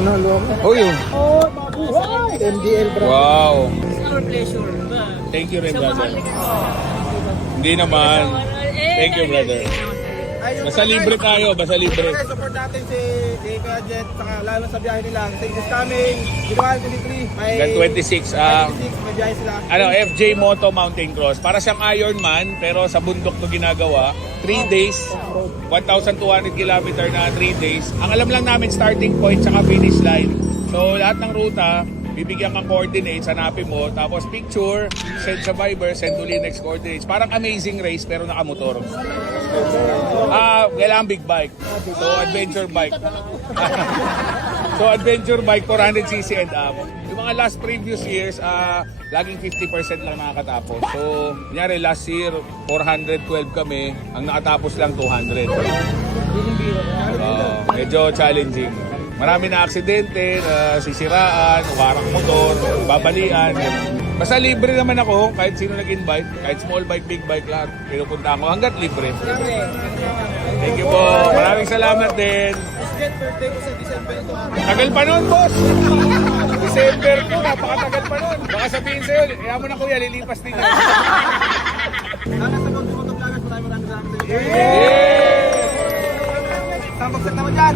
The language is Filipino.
Nanalo ako. Oh, yun. Oh, mabuhay! MDL, bro. Wow. It's our pleasure. Thank you rin, So, brother. mahal ka. Hindi naman. Thank you, brother. Basta libre tayo, basta libre. Support natin si Jet, saka lalo sa biyahe nila. Thank you coming. Ginawa 23. May Hanggang 26. 26, may biyahe sila. FJ Moto Mountain Cross. Para siyang Ironman, pero sa bundok to ginagawa. 3 days, 1,200 kilometer na 3 days. Ang alam lang namin, starting point saka finish line. So lahat ng ruta, bibigyan kang coordinates, hanapin mo, tapos picture, send sa Viber, send uli next coordinates. Parang amazing race pero nakamotor. Kailangan big bike. So adventure bike. So adventure bike, 400cc and up. Yung mga last previous years, laging 50% lang nakakatapos. So, kunyari last year, 412 kami, ang nakatapos lang 200. Medyo challenging. Marami na aksidente, sisiraan, warang motor, babalian. Basta libre naman ako, kahit sino nag-invite, kahit small bike, big bike, lahat. Pinupunta ako hanggat libre. Thank you po. Maraming salamat din. Birthday ko sa December ito. Tagal pa nun, boss! December ko, napakatagal pa nun. Baka sabihin sa'yo, kaya mo na kuya, lilipas din ako. Sana sa Moto Vloggers, maraming salamat sa iyo. Yeah! Sambagsak naman dyan!